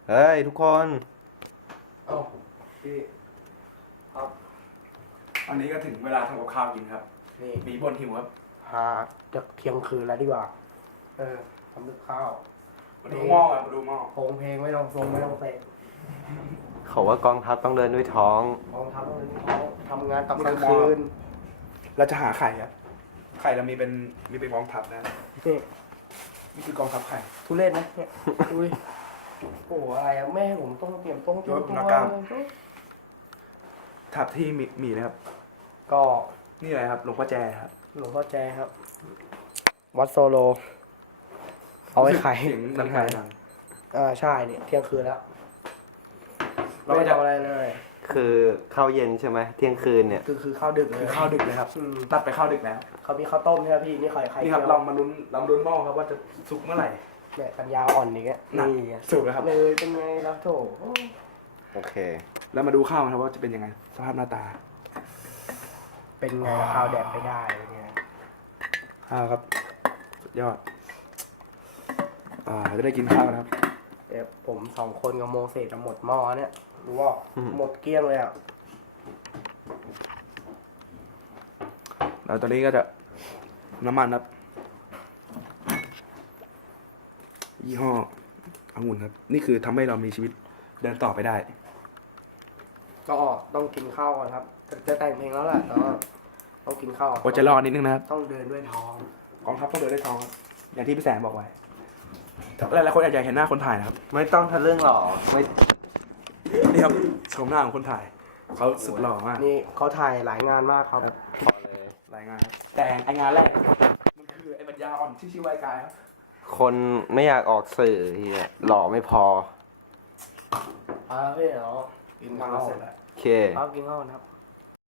เฮ้ยทุกคนเอ้าพี่ครับอันนี้ก็ถึงเวลาทำกับข้าวกินครับนี่มีบนหิวครับหาจะเที่ยงคืนแล้วดีกว่าทำกับข้าวมาดูหม้อครับมาดูหม้อโพงเพลงไม่ต้องทรงไม่ต้องเตะเขาว่ากองทัพต้องเดินด้วยท้องกองทัพต้องเป็นเขาทำงานตอนกลางคืนเราจะหาไข่ครับไข่เรามีเป็นกองทัพนะนี่นี่คือกองทัพไข่ทุเรศนะเนี่ยดูดิโอ้โหอะไรอะแม่ให้ผมต้องเตรียมต้องเตรียมตัวทัพที่มีนะครับก็นี่อะไรครับหลวงพ่อแจครับหลวงพ่อแจครับ วัดโซโล เอาไว้ขายเสียงดังไข่ดังใช่เนี่ยเที่ยงคืนแล้วเราไม่ก็จะทำอะไรเลยคือข้าวเย็นใช่ไหมเที่ยงคืนเนี่ยคือข้าวดึกเลยคือข้าวดึกเลยครับอืมตัดไปข้าวดึกแล้วเขามีข้าวต้มใช่ไหมพี่นี่ไข่นี่ครับเจียวเรามาลุ้นหม้อครับว่าจะสุกเมื่อไหร่เนี่ยปัญญาอ่อนอย่างเงี้ยน่ะนี่ไงสุกแล้วครับเลยเป็นไงแล้วโถโอเคแล้วมาดูข้าวนะครับว่าจะเป็นยังไงสภาพหน้าตาเป็นไงข้าวแดดไม่ได้เนี่ยข้าวครับสุดยอดจะได้กินข้าวนะครับเดี๋ยวผม2 คนกับโมเสสจะหมดหม้อเนี่ยรู้ว่าอืมหมดเกลี้ยงเลยอ่ะแล้วตอนนี้ก็จะน้ำมันครับยี่ห้อองุ่นครับ นี่คือทำให้เรามีชีวิตเดินต่อไปได้ก็ต้องกินข้าวก่อนครับจะแต่งเพลงแล้วแหละแต่ว่าต้องกินข้าวก่อนว่าจะรอดนิดนึงนะครับต้องเดินด้วยท้องกองทัพต้องเดินด้วยท้องครับอย่างที่พี่แสนบอกไว้หลายๆคนอาจจะเห็นหน้าคนถ่ายนะครับไม่ต้องทะลึ่งหรอกไม่นี่ครับชมหน้าของคนถ่ายเขาสุดหล่อมากนี่เขาถ่ายหลายงานมากครับพอเลยรายงานครับแต่ไองานแรกมันคือไอ้ปัญญาอ่อนที่ชื่อวายกายครับคนไม่อยากออกสื่อทีเนี่ยหล่อไม่พอพี่เนาะกินมาข้าวเสร็จแล้วโอเคครับกินข้าวนะครับ